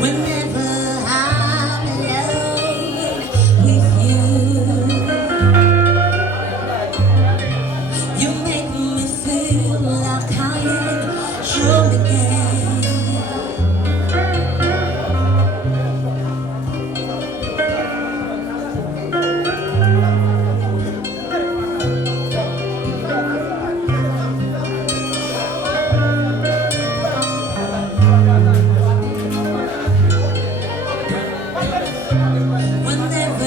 Whenever I'm alone with you, you make me feel like I am home again. Whenever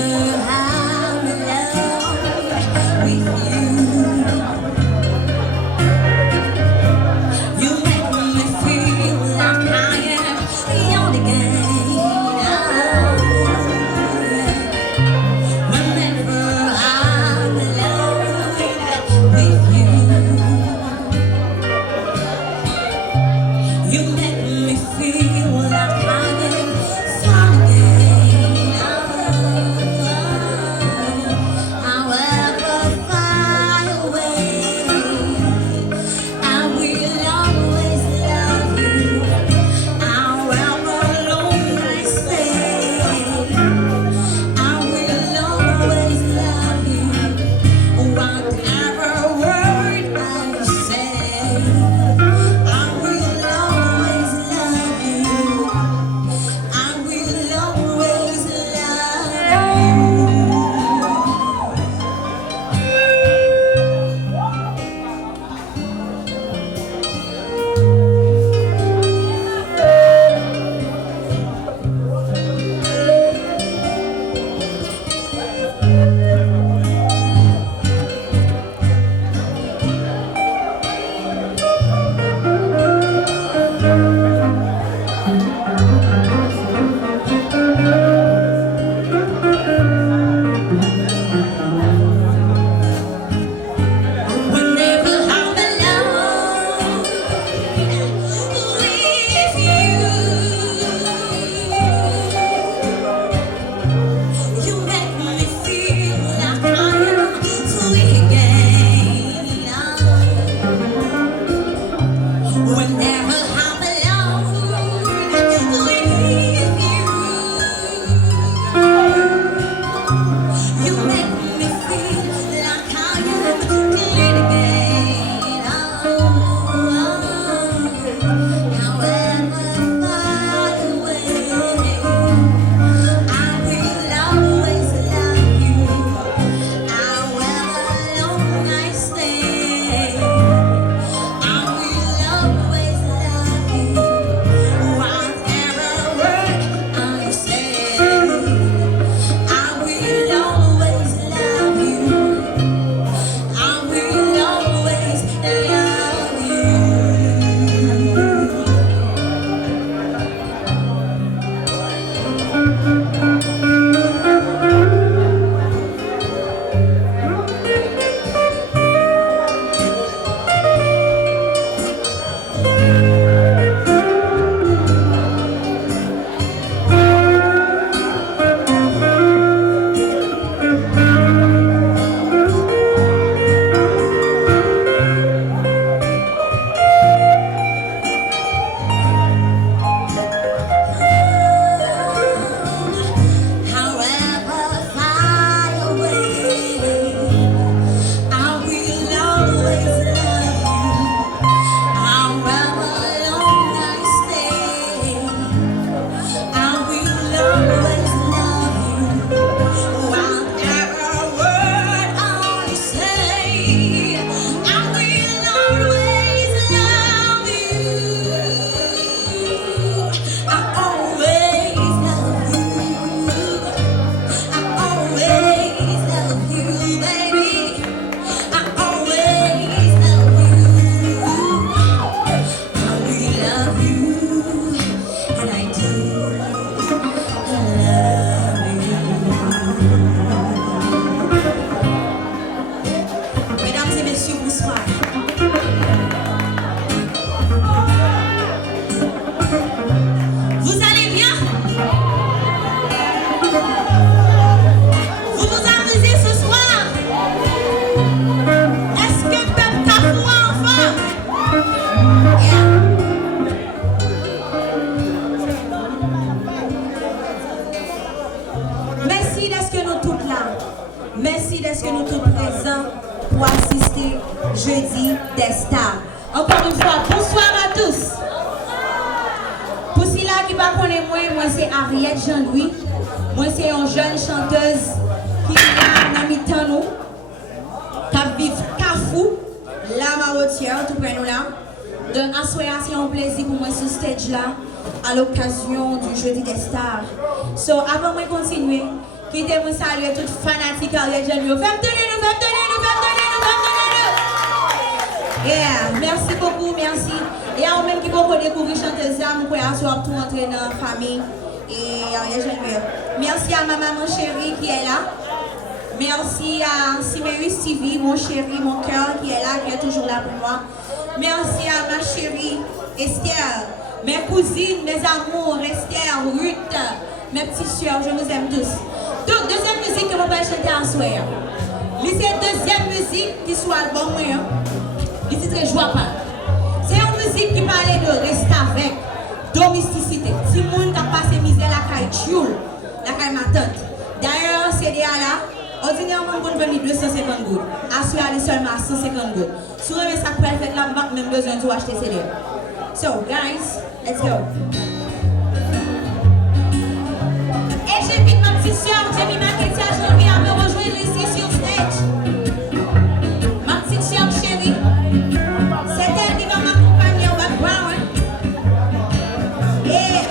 I'm alone with you, you make me feel like I am young again. Whenever I'm alone with you, you make me feel like I am fun again. However far away, I will always love you. However long I stay, I will always love you. Whatever word I say, I will always love you. I will always love whenever I'm alone with you, you make me feel like I am sweet again. Whenever I'm alone with you, you make me feel like I am clean again. However far away, I will always love you. However long I stay, I will always love you. Whatever word I say, I will always love you. I will always love you. Jeudi des Stars. Encore une fois, bonsoir à tous. Pour ceux là qui ne connaissent pas, moi c'est Ariette Jean-Louis. Moi c'est une jeune chanteuse qui est dans mi-temps nous. Qui vit Kafou, la Marotière, tout près nous là. Donc, c'est un plaisir pour moi sur ce stage là, à l'occasion du Jeudi des Stars. So, avant de continuer, quittez-moi saluer toute fanatique Ariette Jean-Louis. Yeah, merci beaucoup, merci. Et à vous-même qui vous découvrir chanter ça, vous pouvez asseoir tout entrer dans la famille. Et Ariette Jean-Louis. Merci à ma maman chérie qui est là. Merci à Siméris TV, mon chéri, mon cœur qui est là, qui est toujours là pour moi. Merci à ma chérie Esther, mes cousines, mes amours, Esther, Ruth, mes petites soeurs, je vous aime tous. Donc, deuxième musique que je vais chanter en soir. C'est la deuxième musique qui soit album. C'est très joie pas. C'est une musique qui parle de rester avec, domesticité. Si le monde a passé misère la caille tchoul, la caille ma tante. D'ailleurs, c'est là. Ordinairement, on peut venir 250 gouttes. Assuré aller seulement à 150 gouttes. Si vous avez ça pour faire là, vous même besoin de acheter CD. So, guys, let's go. Et j'invite ma petite soeur, Jamie Maketia, Jean-Louis, à me rejoindre ici sur stage. Ma petite soeur chérie, c'est elle qui va m'accompagner au background. Yeah.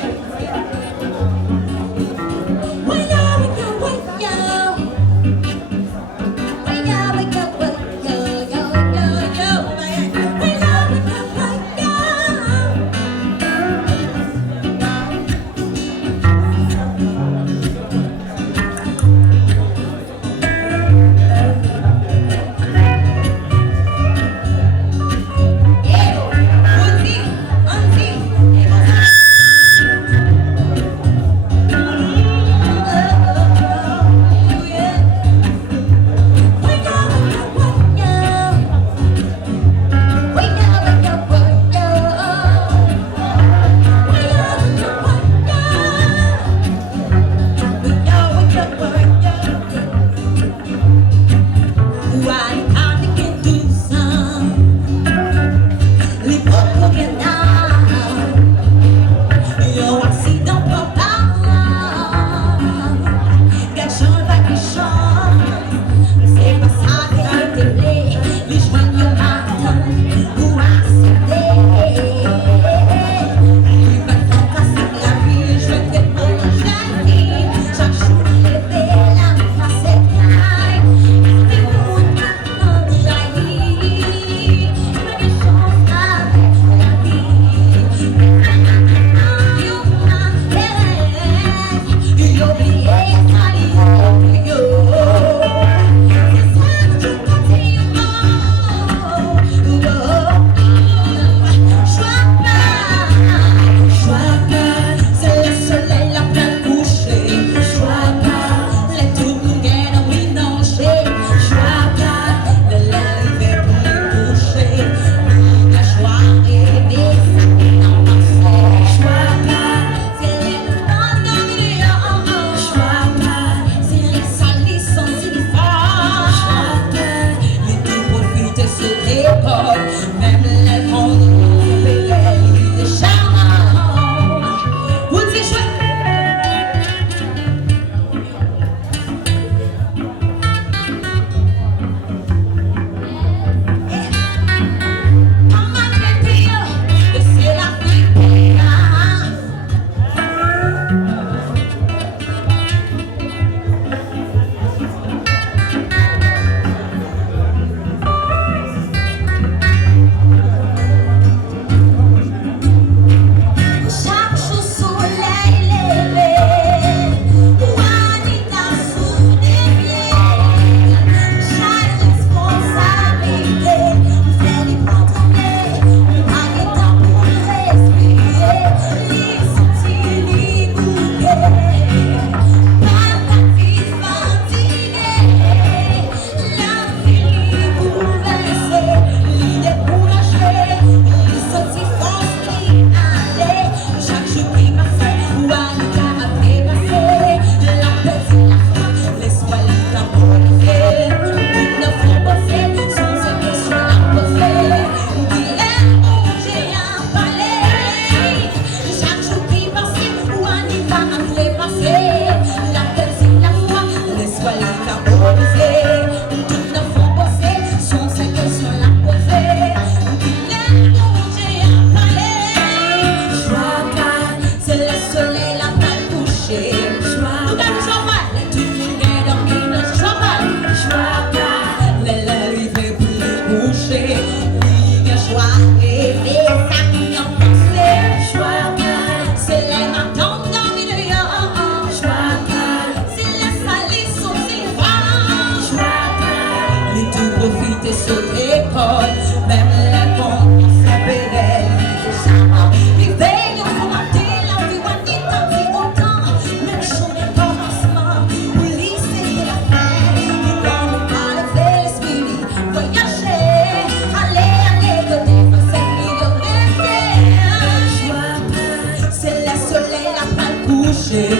coucher.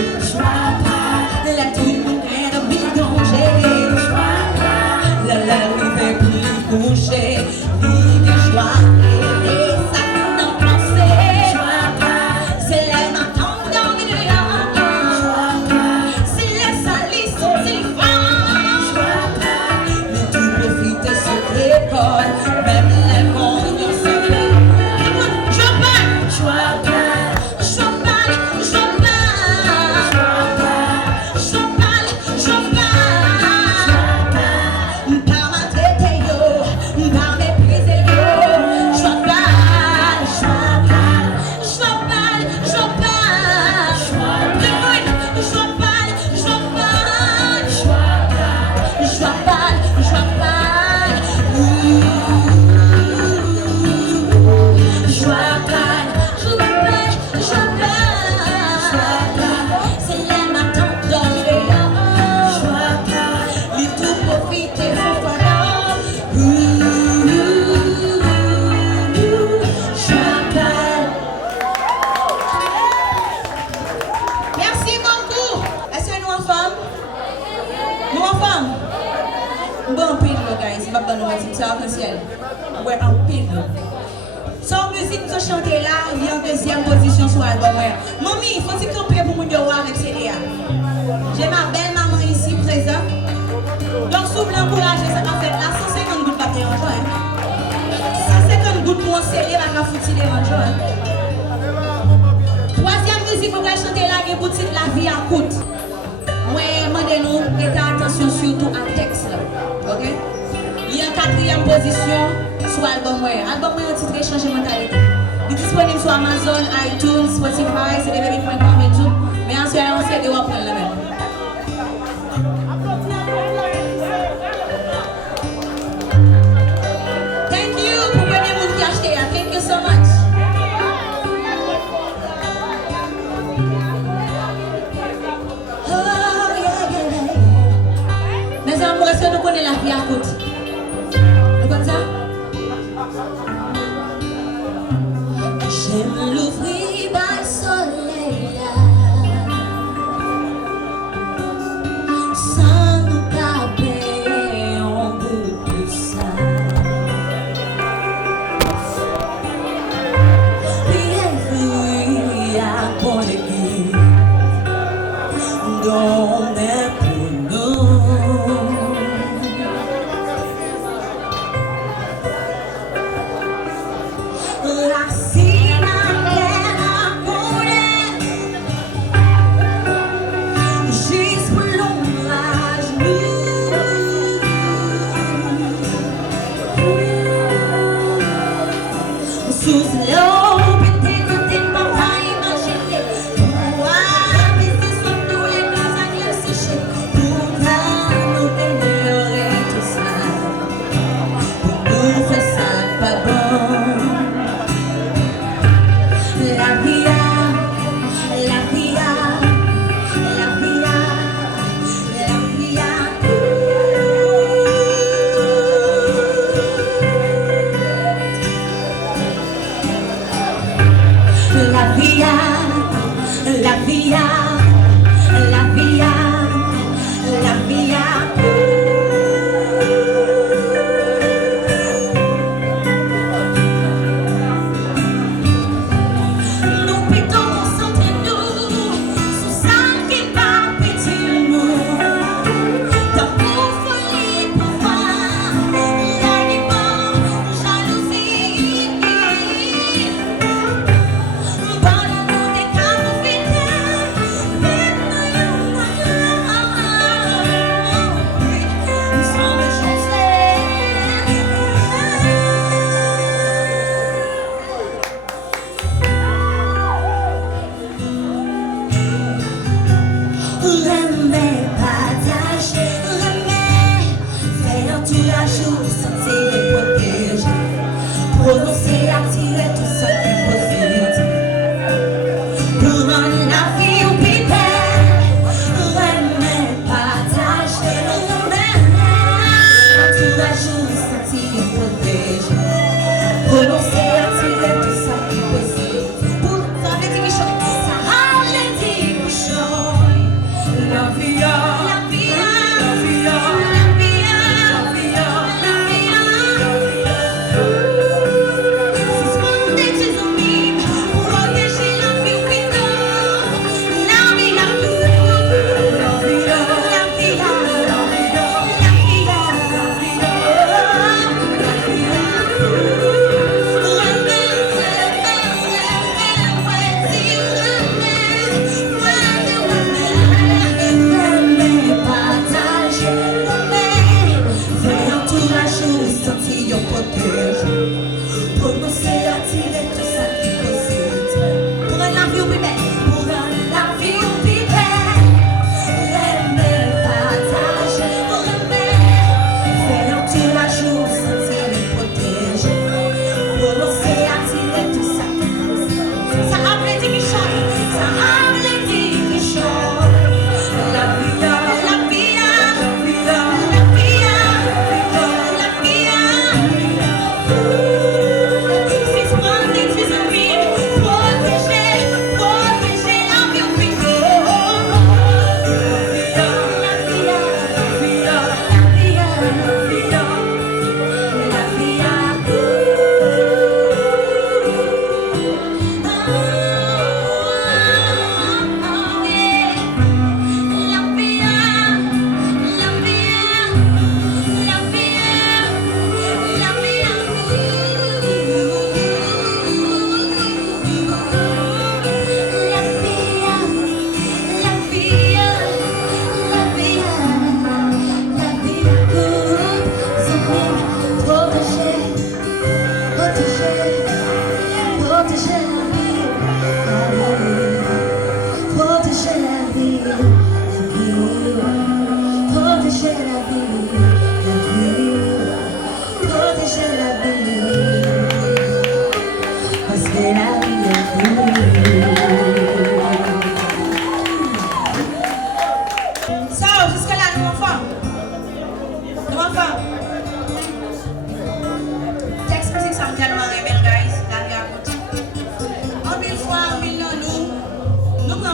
La toute monnaie de bidongé. La nuit fait plus coucher. L'idée joie et les sacs d'en penser. C'est les matins dans les dehors. C'est les salis sont des femmes. Mais tout profite sur l'école. Même les mondes se fait. Bon pile, guys, c'est pas bon, c'est arc-en-ciel. Ouais, en pile. Son musique que chanter là, il y a en deuxième position sur l'album. Mamie, il faut que tu camper pour me voir avec CDA. J'ai ma belle maman ici présente. Donc, si vous voulez encourager ça, en fait, là, 150 gouttes pas dérangeant. 150 gouttes pour un CD, va foutre dérangeant. Troisième musique, vous pouvez chanter là, qui est pour titre La vie à coûte. Moi, demandez-nous, prêtez attention surtout à texte là. Ok? Il y a en quatrième position sur l'album. L'album est un titre Échanger mentalité. Il est disponible sur Amazon, iTunes, Spotify, cdbaby.com et tout. Mais ensuite, on sait de où prendre la même. Thank you pour le premier monde qui a acheté. Thank you so much. Est-ce que nous connaissons la vie à côté? Vous connaissez ça? J'aime l'ouvrir par le soleil sans nous taper en bout de ça. Bienvenue à bon église dont est pour nous.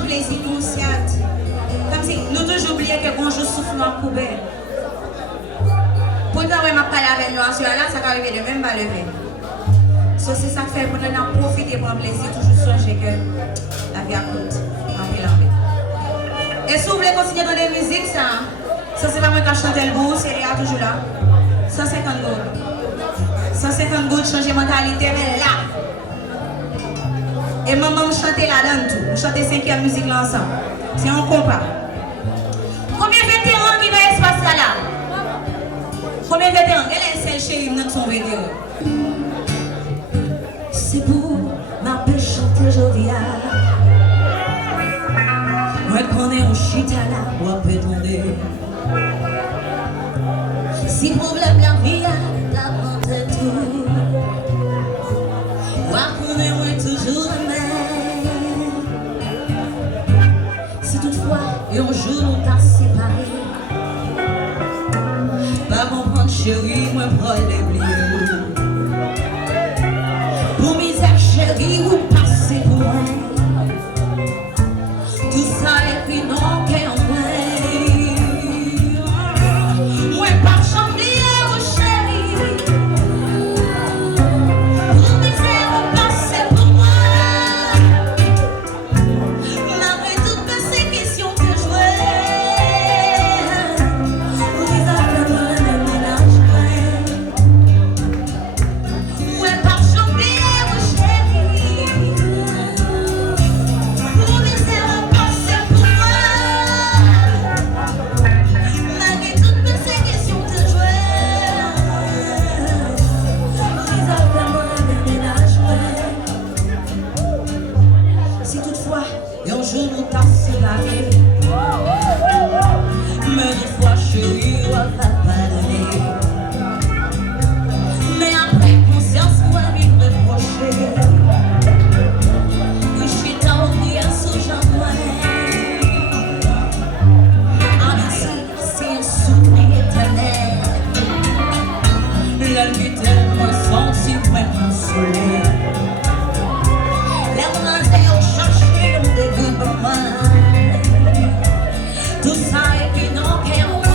plaisir tout, certes. Comme si nous toujours oublions que bonjour souffle en poubelle. Pourtant, je m'a parlé avec nous en soir là, ça va arriver de même pas lever. So, c'est ça que fait pour nous profiter pour un plaisir, toujours songer que la vie a coûte. Et si vous voulez continuer dans des musiques, ça c'est pas moi qui chante le goût, c'est Léa toujours là. 150 gouttes. 150 gouttes, changer mentalité, mais là. Et maman me chanter là-dedans tout. On chante 5e musique là ensemble. C'est un compas. Combien de vétérans qui dans l'espace là? Combien de vétérans? Quel est celle chérie dans son vétéran? C'est pour ma belle chanter jovial. Moi connais un chita là, moi peut tomber. Si problème la vie a d'apprendre tout. Moi connais moi toujours même. Si toutefois un jour on t'a séparé, pas comprendre chérie, moi pas l'oublier. Pour misère chérie, vous passez pour moi. Tout ça et puis non qu'un moi pas chanter mon chéri. Pour misère vous passez pour moi. Malgré toutes ces questions que je jouais, vous les avez dans le ménage. Moi pas chanter mon chéri. Pour misère vous passez pour moi. Malgré toutes ces questions que je jouais, vous les avez dans le ménage. Si toutefois, un jour nous t'a séparé, mais une fois chérie, on va pardonner. Mais après conscience, moi, m'y reprocher. Oui, je suis tant oublié sous j'en c'est un souvenir éternel. La nuit tellement senti, moi, consolé. Les mains ont cherché, on dégoûte pour moi. Tout ça et puis non, qu'un ouais.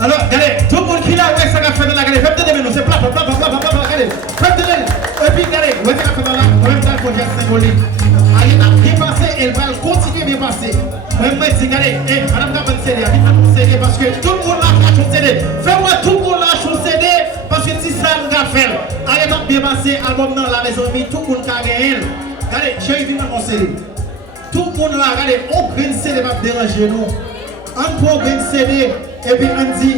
Alors, regardez, tout le monde qui là, ouais, ça va faire dans la galère. Faites de nous, c'est plat, regardez. Faites de nous. Et puis, regardez, ouais, ça va faire dans la même temps qu'on geste symbolique. Elle va bien passer, elle va continuer bien passer. Moi, je dis, regardez, madame Gabon CD, CD, parce que tout le monde là a son CD. Fais-moi tout le monde là son CD, parce que si ça nous a fait, elle va bien passer, album dans la maison, tout le monde qui a gagné. Regardez, j'ai vu mon CD. Tout le monde là, regardez, on prend CD, va déranger nous. On prend CD. Et puis on dit,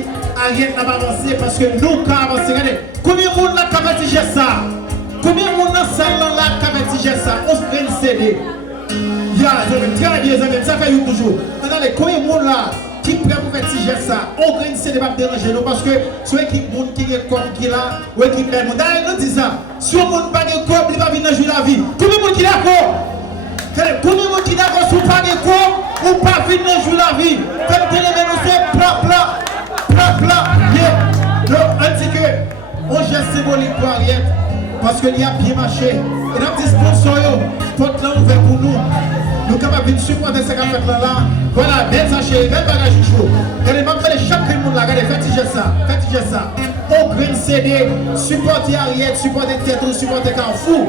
rien n'a pas avancé parce que nous avons avancé. Regardez, combien de monde là qui a bâti ça? Combien de monde dans la salle là qui a bâti ça? On se prend CD. Ya, très bien, ça fait toujours. Regardez, combien de monde là qui prend pour faire ça? On prend CD pas déranger nous parce que soit équipe monde qui est comme qui là, ou équipe belle monde. D'ailleurs, nous disons ça. Si on monde pas de corps, il va venir jouer la vie. Combien de monde qui est d'accord? Combien de monde qui est d'accord sur pas de corps? Ou pas venir jouer la vie. Comme télévision, c'est plat. On dit que on geste symbolique pour Ariette parce qu'il y a bien marché. Et dans les sponsors, porte là ouvert pour nous. Nous sommes capables de supporter ce qu'on fait là. Voilà, bien sachet, bien bagage chaud. Regardez, même chaque monde là, regardez, faites ça. On prend CD, supporter Ariette, supporter Théâtre, supporter Carrefour.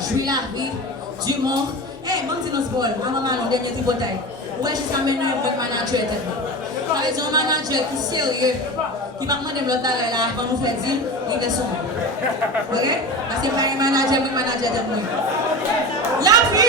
jouer la vie, du monde. Eh, mon petit nous bol, maman, on dernier petit bataille. Ouais, jusqu'à maintenant, un bon manager. Ça veut dire un manager qui est sérieux, qui va demander l'autre là, avant nous faire dire, il est son. Ok? Parce que pas un manager, mais manager de moi. La vie!